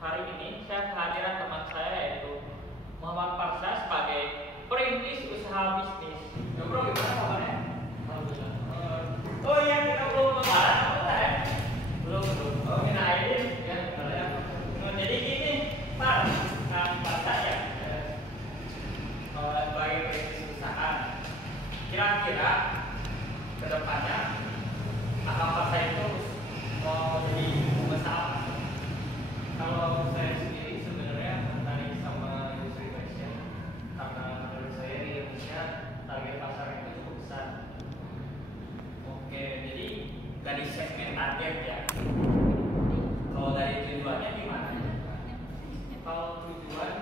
hari ini saya kehadiran teman saya yaitu Muhammad Farsah sebagai perintis usaha bisnis. Ya bro, gimana kabarnya? Alhamdulillah. Oh iya, kita belum lebaran, apa ya? Belum. Oh ini air ya. Jadi gini, Pak, Farsah ya. Sebagai perintis usaha, kira-kira kedepannya Akang Farsah itu mau jadi pengusaha. Kalau saya sendiri sebenarnya tertarik sama industri fashion karena menurut saya di Indonesia target pasar itu cukup besar. Oke, jadi dari segmen target ya. Kalau dari tujuannya gimana? Kalau tujuan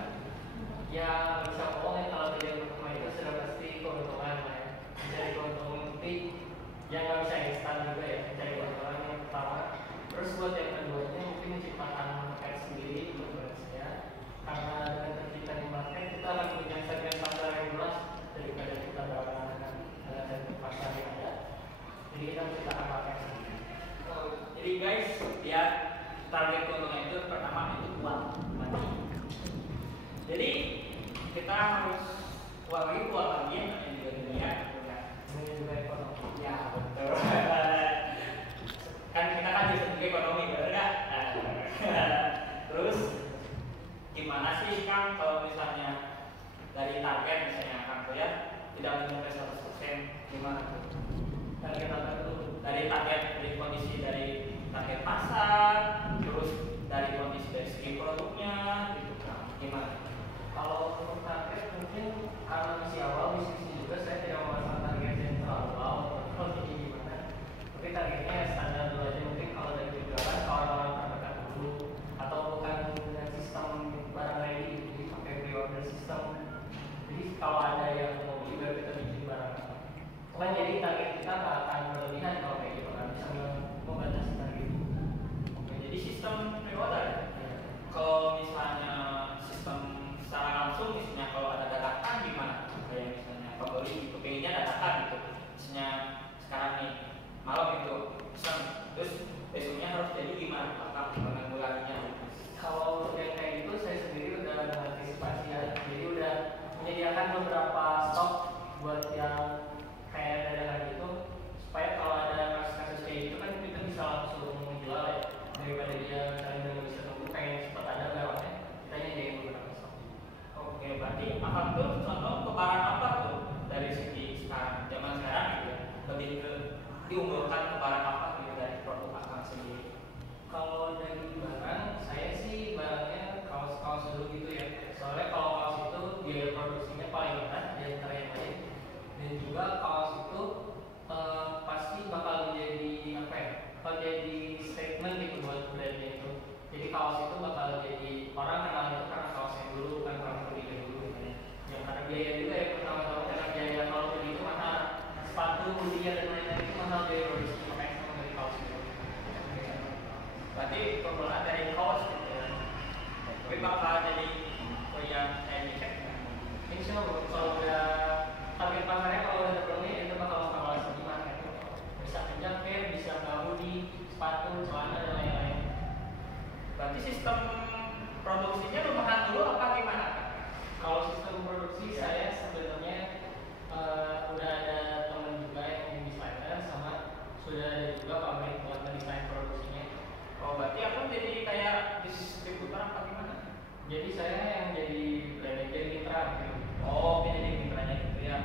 ya bisa ngomong kalau tidak pertama itu sudah pasti keuntungan lah ya. Mencari keuntungan itu yang nggak bisa instan juga ya. Mencari keuntungan yang pertama. Terus buat yang keduanya mungkin menciptakan market sendiri menurut saya, karena dengan terciptanya market kita akan punya segmen pasar yang luas daripada kita berangkat dengan segmen pasar yang ada. Jadi kita menciptakan market sendiri. Jadi guys, ya target keuntungan itu pertama itu uang money. Jadi kita harus uang lagi yang ada di dunia, juga ekonomi. Ya betul. Kan kita kan bisa juga ekonomi, benar nggak? Terus gimana sih Kang kalau misalnya dari target misalnya Kang lihat tidak mencapai 100%, gimana tuh? Target itu dari target dari kondisi dari target pasar, terus dari kondisi dari segi produknya, gitu Kang. Gimana? Kalau untuk target mungkin karena masih awal bisnis juga saya tidak memasang target yang terlalu awal. Kalau jadi gimana? Tapi targetnya standar dulu aja, mungkin kalau dari penjualan kalau orang terdekat dulu atau bukan dengan sistem barang ready, jadi pakai pre-order system. Jadi kalau ada yang mau beli baru kita bikin barang. Kan jadi target kita nggak akan berlebihan kalau kayak gitu, kan bisa membatasi target. Oke, jadi sistem pre-order. Ya. Kalau misalnya sistem secara langsung, misalnya kalau ada dadakan gimana? Kayak misalnya pembeli kepinginnya dadakan gitu, misalnya sekarang nih malam itu pesan, terus besoknya harus jadi gimana? Apakah menanggulanginya? Kalau untuk yang kayak gitu saya sendiri udah mengantisipasi ya, jadi udah menyediakan beberapa stok buat yang kayak dadakan gitu, supaya kalau ada kasus-kasus kayak gitu kan kita bisa langsung menjual ya, daripada dia misalnya nggak bisa tunggu pengen cepat ada barangnya, kita nyediain beberapa stok. Oke, berarti apa tuh contoh ke barang apa tuh dari segi sekarang zaman sekarang gitu ya, lebih ke diunggulkan ke barang apa gitu dari produk Akang sendiri? Kalau dari barang, saya sih barangnya kaos-kaos dulu gitu ya. Soalnya kalau kaos itu biaya produksinya paling rendah di antara yang lain, dan juga kaos itu pasti bakal menjadi apa ya? Bakal jadi statement gitu buat brandnya itu. Jadi kaos itu bakal jadi orang kenal itu karena kaos yang dulu, bukan karena beli dulu misalnya. Yang karena biaya juga ya, pertama-tama karena biaya kalau beli itu mahal, sepatu, kuliah dan lain-lain itu mahal biaya produksi, makanya sama dari kaos itu. Berarti penggunaan dari kaos gitu ya. Tapi bakal jadi yang saya cek. Insya Allah kalau udah target pasarnya, kalau udah terpenuhi itu bakal skalasi di market. Bisa jaket, bisa hoodie, sepatu, celana dan lain-lain. Berarti sistem produksinya rumahan dulu apa gimana? Kalau sistem produksi saya sebenarnya udah ada teman juga yang desainer, sama sudah ada juga pabrik buat mendesain produksinya. Oh, berarti aku jadi kayak distributor apa gimana? Jadi saya yang jadi manajer mitra gitu. Oh, jadi mitranya gitu ya.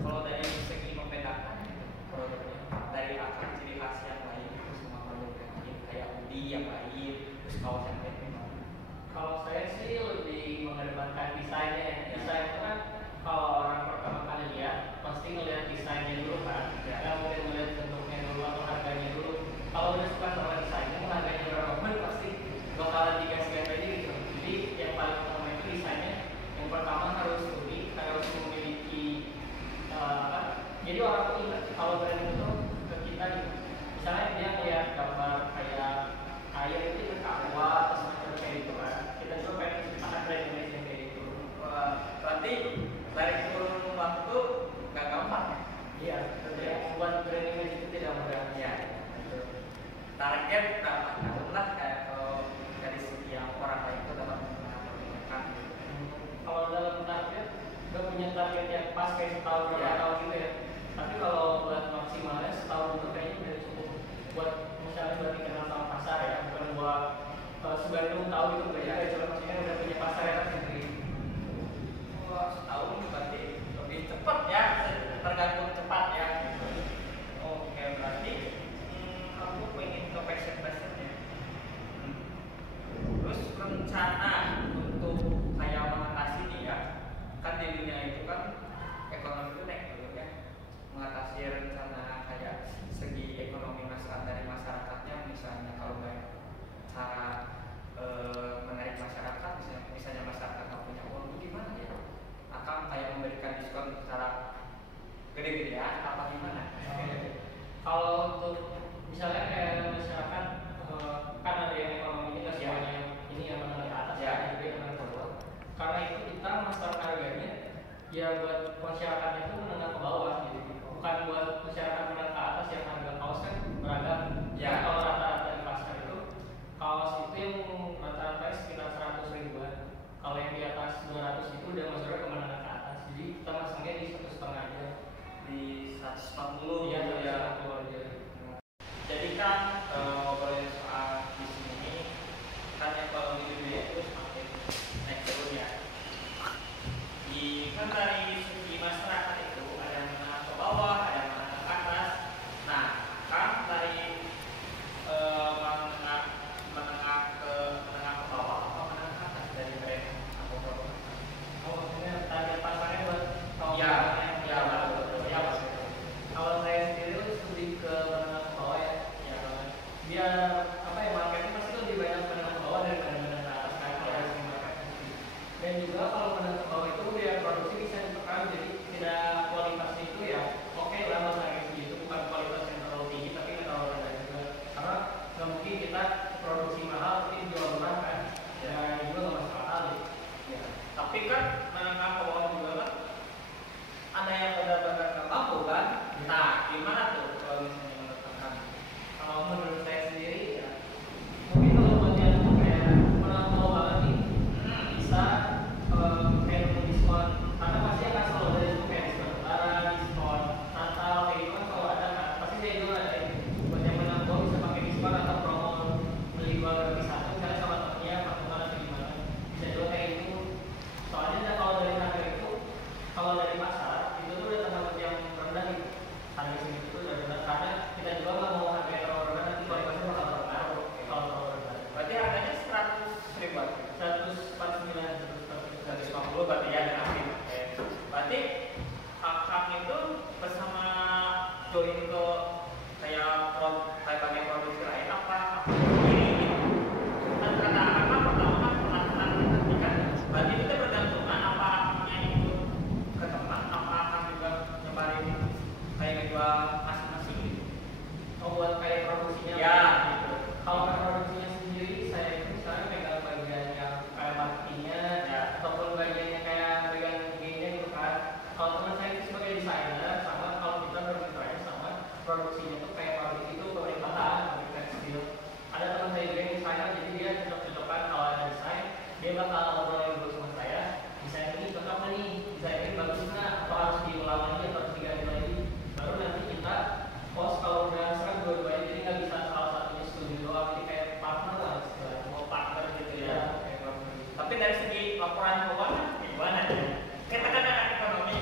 Kalau dari segi membedakan gitu produknya dari Akang ciri khas yang lain itu semua produk yang lain kayak hoodie yang lain, terus kaos yang lain gimana? Kalau saya sih lebih mengedepankan desainnya. Desain itu kan kalau orang pertama kali lihat pasti ngelihat desainnya dulu kan, nggak mungkin ngelihat bentuknya dulu atau harganya dulu. Kalau udah suka sama desainnya, harganya berapa pun pasti bakalan dikasih aja gitu. Jadi yang paling utama itu desainnya. Yang pertama harus unik, harus memiliki jadi orang tuh ingat kalau brand itu ke kita gitu. Misalnya dia lihat gambar kayak air itu ke aqua atau semacam kayak gitu kan, kita juga pengen menciptakan brand image yang kayak gitu. Berarti dari kurun waktu nggak gampang ya? Iya, buat brand image itu tidak mudah ya. Target berapa? Lah kayak kalau dari punya target yang pas kayak setahun berapa tahun gitu ya. Tapi kalau buat maksimalnya setahun itu kayaknya udah cukup buat misalnya buat dikenal sama pasar ya, bukan buat sebelum tahu itu enggak ya, cuma maksudnya udah punya pasar yang tersendiri. Wah, setahun berarti lebih cepat ya, tergantung cepat ya. Oke, berarti kamu pengen ke passion ya. Terus rencana untuk kayak mengatasi nih ya, kan di dunia itu kan ekonomi itu naik turun ya, mengatasi rencana kayak segi ekonomi masyarakat dari masyarakatnya, misalnya kalau banyak cara menarik masyarakat, misalnya masyarakat nggak punya uang itu gimana ya? Akan kayak memberikan diskon secara gede-gedean apa gimana? Kalau untuk misalnya kayak masyarakat kan ada yang ekonominya nggak semuanya ini yang menengah ke atas ya, jadi yang menengah ke bawah. Karena itu kita master harganya ya buat masyarakatnya itu menengah ke bawah gitu, bukan buat masyarakat menengah ke atas yang harga kaos kan beragam. Ya. Kalau rata-rata di pasar itu kaos itu yang rata-rata sekitar 100 ribuan. Kalau yang di atas 200 itu udah masuknya ke menengah ke atas. Jadi kita masangnya di 1,5 aja. Di 140 ya, ya. aja. Jadi kan ngobrolin soal di sini kan ekonomi dunia itu semakin naik turun ya. Kan dari segi masyarakat itu ada yang menengah ke bawah, ada yang menengah ke atas. Nah, kan dari menengah ke bawah atau menengah ke atas dari brand atau produk? Oh, maksudnya target pasarnya buat ya betul. Kalau saya sendiri lebih ke menengah ke bawah ya. Biar apa ya, marketnya pasti lebih banyak menengah ke bawah daripada menengah ke atas kan kalau dari market. Dan juga kalau menengah ke bawah itu biar produksi bisa ditekan, jadi tidak kualitasnya itu ya oke lah mas kayak gitu, bukan kualitas yang terlalu tinggi tapi nggak terlalu rendah juga, karena nggak mungkin kita produksi mahal tapi jual murah kan, ya juga nggak masuk akal ya. Tapi kan menengah ke bawah juga kan ada yang benar-benar nggak mampu kan. Nah, gimana tuh kalau misalnya menurut kalian? Kalau menurut saya sendiri ya mungkin kalau buat yang kayak menengah ke bawah banget nih bisa kayak diskon, karena pasti akan selalu ada itu kayak diskon lebaran, diskon Natal kayak gitu kan selalu ada kan, pasti saya juga ada itu. Buat yang menang gua bisa pakai diskon atau promo beli 2 gratis 1 misalnya sama temennya patungan atau gimana, bisa juga kayak gitu. Soalnya kalau dari harga itu, kalau dari pasar itu tuh udah termasuk yang rendah gitu, harga segitu tuh udah rendah, karena kita juga nggak mau harga yang terlalu rendah, nanti kualitasnya bakal terpengaruh kalau terlalu rendah. Berarti harganya 100 ribuan, 149, 150 berarti ya dengan harga. Berarti hak itu bersama join ke kayak bagian produksi lain apa ini gitu. Dan kata akak pertama kan penasaran kan, berarti itu bergantungan apa haknya itu ke teman, apa akan juga nyebarin kayak ngejual masing-masing gitu. Oh, buat kayak produksinya Ya, gitu. Kalau produksinya sendiri saya itu misalnya pegang bagian yang kayak marketingnya ya, ataupun bagiannya kayak bagian gini gitu kan. Kalau teman saya itu sebagai desainer, sama kalau kita bermitra sama produksinya tuh kayak pabrik itu pemerintahan, pabrik tekstil. Ada teman saya juga yang desainer, jadi dia cocok-cocokan kalau ada desain, dia bakal ngobrolin dulu sama saya, desain ini cocok nggak nih, desain ini bagus nggak, atau harus diulang lagi atau harus diganti lagi. Baru nanti kita post kalau udah serang dua-duanya, jadi nggak bisa salah satunya setuju doang, jadi kayak partner lah istilahnya. Mau partner gitu Ya, ya. kayak partner. Tapi dari segi laporan keuangan gimana ya? Kita kan anak ekonomi,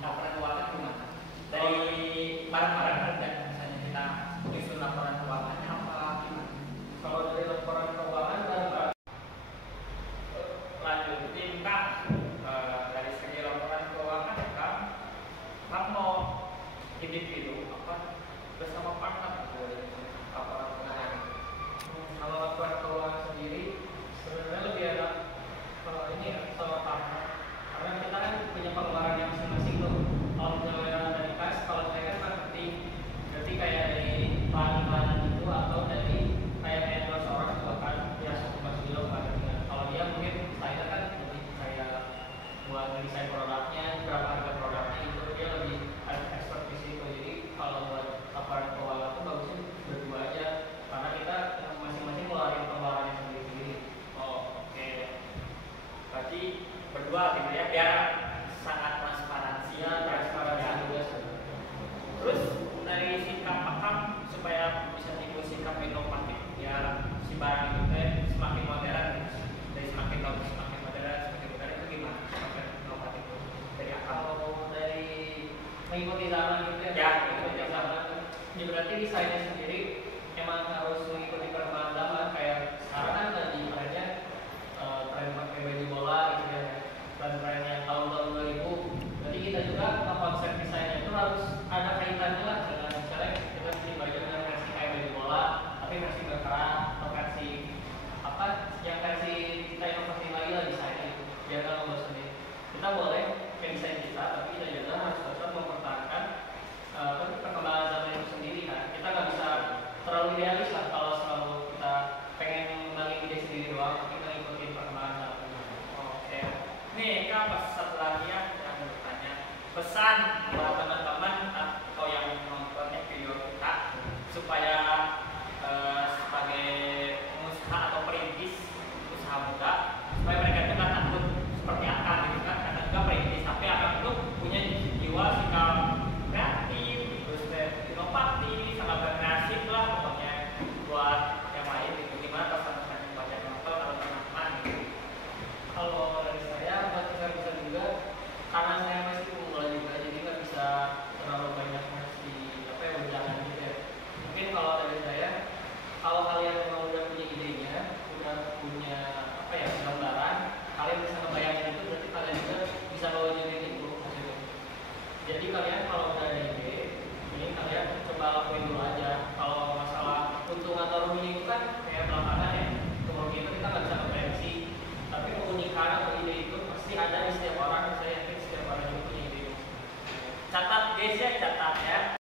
laporan keuangan gimana? Dari barang-barang harga misalnya kita nyusun laporan keuangannya apa gimana? Kalau dari laporan keuangan barang-barang Lanjutin Kak, dari segi laporan keuangan ya Kak, Kak mau individu apa bersama partner laporan keuangan? kalau laporan keuangan sendiri sebenarnya lebih enak ini ya sama partner, karena kita kan punya pengeluaran yang masing-masing tuh. Kalau misalnya dari kas, kalau saya kan marketing, berarti kayak dari iklan itu atau dari kayak endorse orang juga kan ya masuk juga marketing. Kalau dia mungkin saya kan lebih kayak buat desain produknya, berapa harga produknya itu dia lebih expert di situ. Jadi kalau buat laporan keuangan itu bagusnya berdua aja, karena kita masing-masing ngeluarin pengeluarannya sendiri-sendiri. Oh, oke. Berarti berdua gitu ya biar sangat transparan mengikuti zaman gitu ya, Ya, mengikuti zaman. Ya berarti desainnya sendiri emang harus mengikuti perkembangan zaman. Kayak sekarang kan lagi trennya tren pakai baju bola gitu ya, tren-tren yang tahun-tahun 2000. Berarti kita juga konsep desainnya itu harus ada kaitannya lah dengan misalnya kita bikin baju dengan versi kayak baju bola tapi versi berkerah atau versi apa yang versi kita inovasi lagi lah desainnya itu biar nggak membosankan. Kita boleh mendesain kita tapi kita juga harus tetap mempertahankan perkembangan zaman itu sendiri kan. Kita nggak bisa terlalu idealis lah kalau selalu kita pengen ngembangin ide sendiri doang tapi nggak ngikutin perkembangan zaman. Oke. Nih Kak, satu lagi ya yang mau bertanya. Pesan buat teman-teman atau yang nonton video kita supaya sebagai pengusaha atau perintis usaha muda supaya mereka itu nggak takut seperti akan gitu kan, karena juga perintis tapi akan itu punya jiwa sikap kreatif, terus inovatif, sangat berkreatif lah pokoknya buat yang lain gitu. Gimana pesan-pesan buat yang nonton atau teman-teman gitu? Kalau dari saya buat bisa juga karena saya masih pemula juga jadi nggak bisa terlalu banyak ngasih apa ya ujangan gitu ya. Mungkin kalau dari saya kalau kalian memang udah punya idenya, udah punya apa ya gambaran, kalian bisa ngebayangin itu berarti kalian juga bisa mewujudin itu maksudnya. Jadi kalian kalau udah ada ide, ini kalian coba lakuin dulu aja. Kalau masalah untung atau rugi itu kan kayak belakangan ya, rugi itu kita nggak bisa memprediksi. Tapi keunikan atau ide itu pasti ada di setiap orang. Saya yakin setiap orang itu punya ide. Catat guys ya, catat ya.